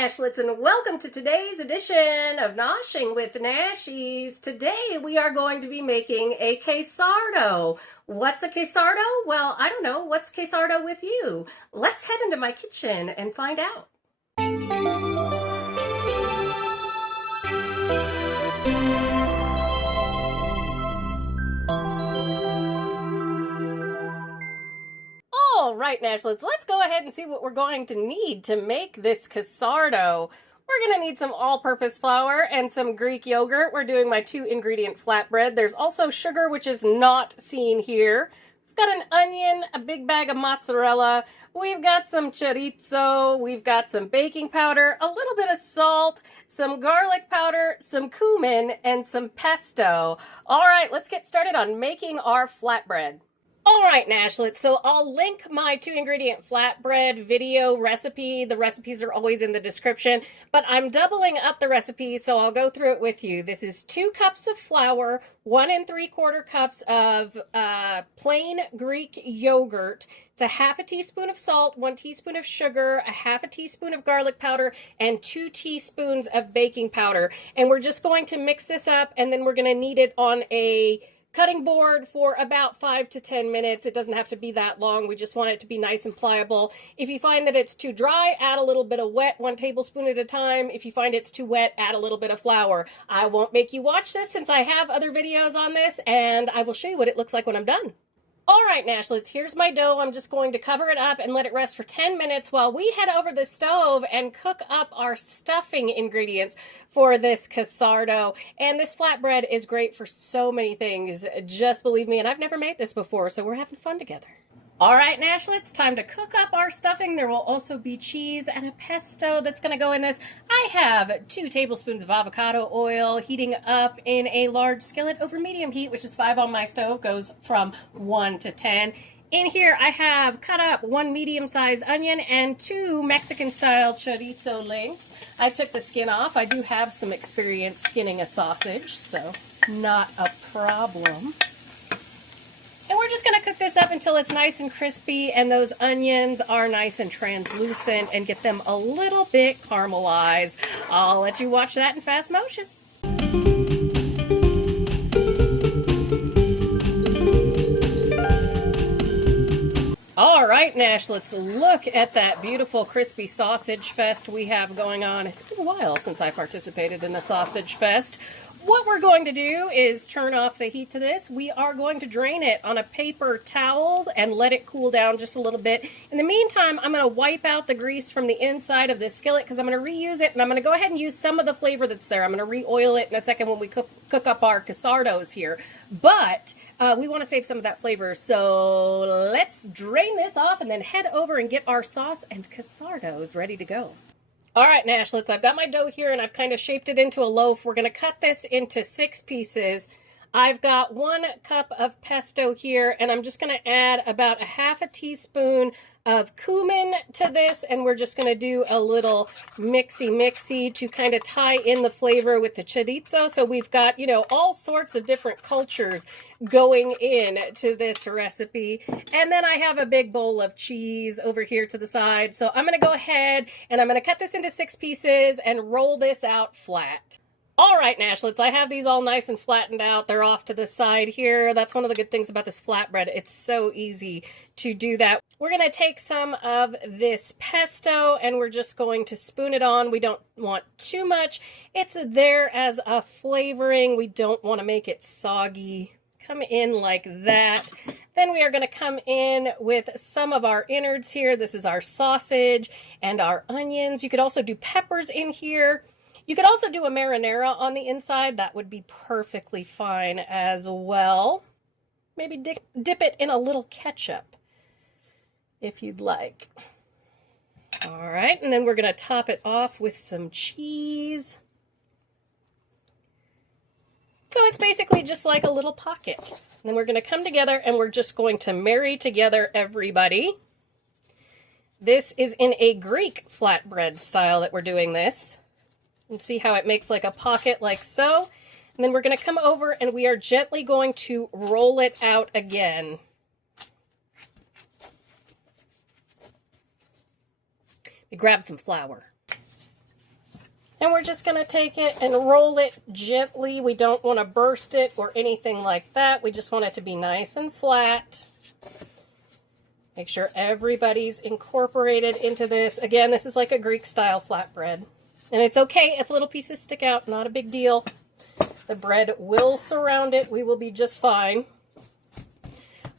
Nashlets, and welcome to today's edition of Noshing with Nashies. Today we are going to be making a Kaysardo. What's a Kaysardo? Well, I don't know. What's Kaysardo with you? Let's head into my kitchen and find out. All right, Nashlets, let's go ahead and see what we're going to need to make this Kaysardo. We're going to need some all-purpose flour and some Greek yogurt. We're doing my 2-ingredient flatbread. There's also sugar, which is not seen here. We've got an onion, a big bag of mozzarella. We've got some chorizo. We've got some baking powder, a little bit of salt, some garlic powder, some cumin, and some pesto. All right, let's get started on making our flatbread. All right, Nashlets, so I'll link my 2-ingredient flatbread video recipe. The recipes are always in the description, but I'm doubling up the recipe, so I'll go through it with you. This is 2 cups of flour, 1 3/4 cups of plain Greek yogurt. It's a half a teaspoon of salt, 1 teaspoon of sugar, a half a teaspoon of garlic powder, and 2 teaspoons of baking powder. And we're just going to mix this up, and then we're going to knead it on a cutting board for about 5 to 10 minutes. It doesn't have to be that long. We just want it to be nice and pliable. If you find that it's too dry, add a little bit of wet, 1 tablespoon at a time. If you find it's too wet, add a little bit of flour. I won't make you watch this since I have other videos on this, and I will show you what it looks like when I'm done. All right, Nashlets, here's my dough. I'm just going to cover it up and let it rest for 10 minutes while we head over the stove and cook up our stuffing ingredients for this Kaysardo. And this flatbread is great for so many things. Just believe me, and I've never made this before, so we're having fun together. All right, Nashlets, time to cook up our stuffing. There will also be cheese and a pesto that's going to go in this. I have 2 tablespoons of avocado oil heating up in a large skillet over medium heat, which is 5 on my stove, goes from 1 to 10. In here, I have cut up 1 medium-sized onion and 2 Mexican-style Chorizo Links. I took the skin off. I do have some experience skinning a sausage, so not a problem. And we're just going to cook this up until it's nice and crispy and those onions are nice and translucent and get them a little bit caramelized. I'll let you watch that in fast motion. All right, Nashlets, look at that beautiful crispy sausage fest we have going on. It's been a while since I participated in a sausage fest. What we're going to do is turn off the heat to this. We are going to drain it on a paper towel and let it cool down just a little bit. In the meantime, I'm going to wipe out the grease from the inside of this skillet because I'm going to reuse it, and I'm going to go ahead and use some of the flavor that's there. I'm going to re-oil it in a second when we cook up our Kaysardos here. But we want to save some of that flavor, so let's drain this off and then head over and get our sauce and Kaysardos ready to go. All right, Nashlets, I've got my dough here and I've kind of shaped it into a loaf. We're going to cut this into 6 pieces. I've got 1 cup of pesto here, and I'm just going to add about a half a teaspoon of cumin to this, and we're just going to do a little mixy to kind of tie in the flavor with the chorizo. So we've got, you know, all sorts of different cultures going in to this recipe. And then I have a big bowl of cheese over here to the side. So I'm going to go ahead and I'm going to cut this into 6 pieces and roll this out flat. All right, Nashlets, I have these all nice and flattened out. They're off to the side here. That's one of the good things about this flatbread. It's so easy to do that. We're going to take some of this pesto and we're just going to spoon it on. We don't want too much. It's there as a flavoring. We don't want to make it soggy. Come in like that. Then we are going to come in with some of our innards here. This is our sausage and our onions. You could also do peppers in here. You could also do a marinara on the inside. That would be perfectly fine as well. Maybe dip it in a little ketchup if you'd like. All right, and then we're going to top it off with some cheese. So it's basically just like a little pocket. And then we're going to come together and we're just going to marry together everybody. This is in a Greek flatbread style that we're doing this. And see how it makes like a pocket like so. And then we're going to come over and we are gently going to roll it out again. We grab some flour. And we're just going to take it and roll it gently. We don't want to burst it or anything like that. We just want it to be nice and flat. Make sure everybody's incorporated into this. Again, this is like a Greek-style flatbread. And it's okay if little pieces stick out, not a big deal. The bread will surround it. We will be just fine.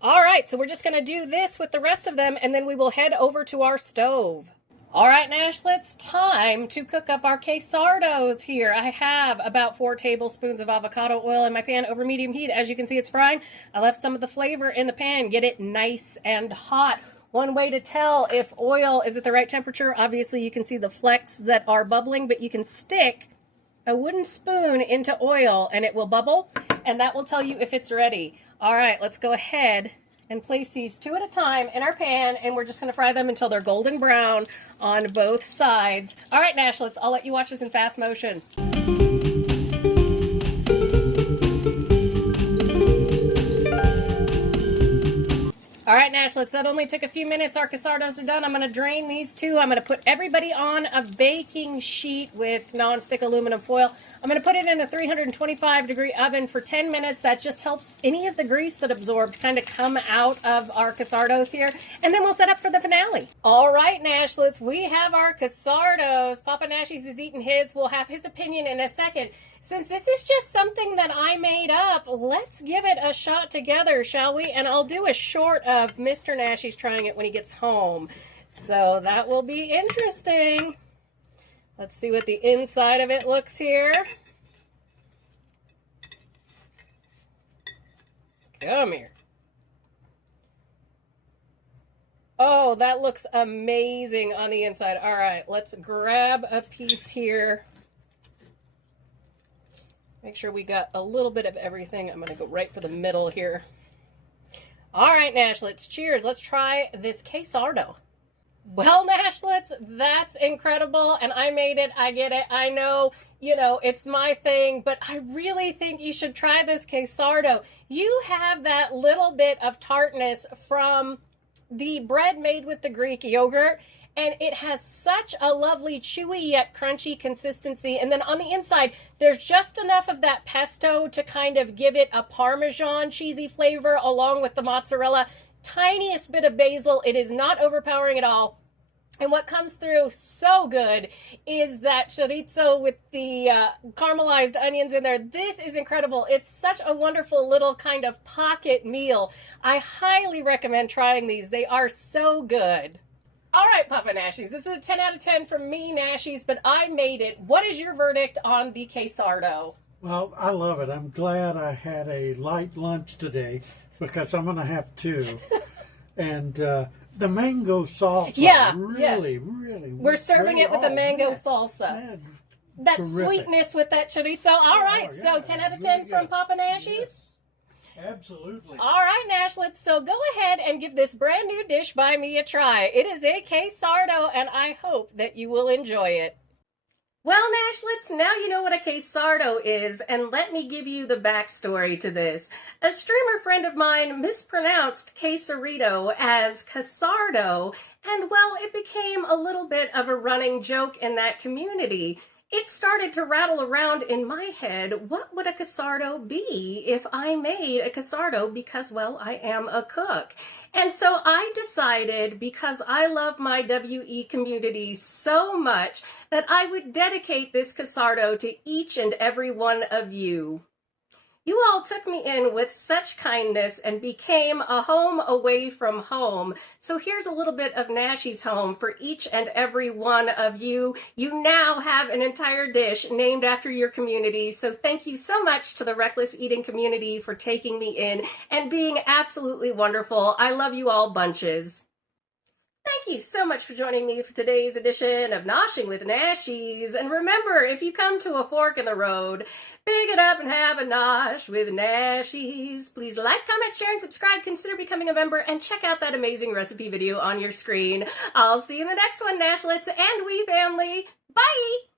All right, so we're just going to do this with the rest of them, and then we will head over to our stove. All right, Nashlets, time to cook up our Kaysardos here. I have about 4 tablespoons of avocado oil in my pan over medium heat. As you can see, it's frying. I left some of the flavor in the pan. Get it nice and hot. One way to tell if oil is at the right temperature, obviously you can see the flecks that are bubbling, but you can stick a wooden spoon into oil and it will bubble, and that will tell you if it's ready. All right, let's go ahead and place these 2 at a time in our pan, and we're just going to fry them until they're golden brown on both sides. All right, Nashlets, I'll let you watch this in fast motion. All right, Nashlets, that only took a few minutes. Our Kaysardos are done. I'm going to drain these 2. I'm going to put everybody on a baking sheet with nonstick aluminum foil. I'm going to put it in a 325-degree oven for 10 minutes. That just helps any of the grease that absorbed kind of come out of our Kaysardos here. And then we'll set up for the finale. All right, Nashlets, we have our Kaysardos. Papa Nashies is eating his. We'll have his opinion in a second. Since this is just something that I made up, let's give it a shot together, shall we? And I'll do a short of Mr. Nashies trying it when he gets home. So that will be interesting. Let's see what the inside of it looks here. Come here. Oh, that looks amazing on the inside. All right, let's grab a piece here. Make sure we got a little bit of everything. I'm going to go right for the middle here. All right, Nashlets, cheers. Let's try this Kaysardo. Well, Nashlets, that's incredible, and I made it. I get it. I know, it's my thing, but I really think you should try this Kaysardo. You have that little bit of tartness from the bread made with the Greek yogurt, and it has such a lovely chewy yet crunchy consistency. And then on the inside, there's just enough of that pesto to kind of give it a Parmesan cheesy flavor along with the mozzarella. Tiniest bit of basil. It is not overpowering at all. And what comes through so good is that chorizo with the caramelized onions in there. This is incredible. It's such a wonderful little kind of pocket meal. I highly recommend trying these. They are so good. All right, Papa Nashies, this is a 10 out of 10 from me, Nashies, but I made it. What is your verdict on the Kaysardo? Well, I love it. I'm glad I had a light lunch today because I'm going to have 2. And the mango salsa, really. We're serving it with a mango salsa. Man, that terrific. Sweetness with that chorizo. All right, so 10 out of 10 from Papa Nashies? Yes. Absolutely. All right, Nashlets, so go ahead and give this brand new dish by me a try. It is a Kaysardo, and I hope that you will enjoy it. Well, Nashlets, now you know what a Kaysardo is, and let me give you the backstory to this. A streamer friend of mine mispronounced Kaysardo as Kaysardo, and well, it became a little bit of a running joke in that community. It started to rattle around in my head, what would a Kaysardo be if I made a Kaysardo because, well, I am a cook. And so I decided, because I love my WE community so much, that I would dedicate this Kaysardo to each and every one of you. You all took me in with such kindness and became a home away from home. So here's a little bit of Nashies home for each and every one of you. You now have an entire dish named after your community. So thank you so much to the Reckless Eating community for taking me in and being absolutely wonderful. I love you all bunches. Thank you so much for joining me for today's edition of Noshing with Nashies. And remember, if you come to a fork in the road, pick it up and have a nosh with Nashies. Please like, comment, share, and subscribe. Consider becoming a member and check out that amazing recipe video on your screen. I'll see you in the next one, Nashlets and Wee family. Bye!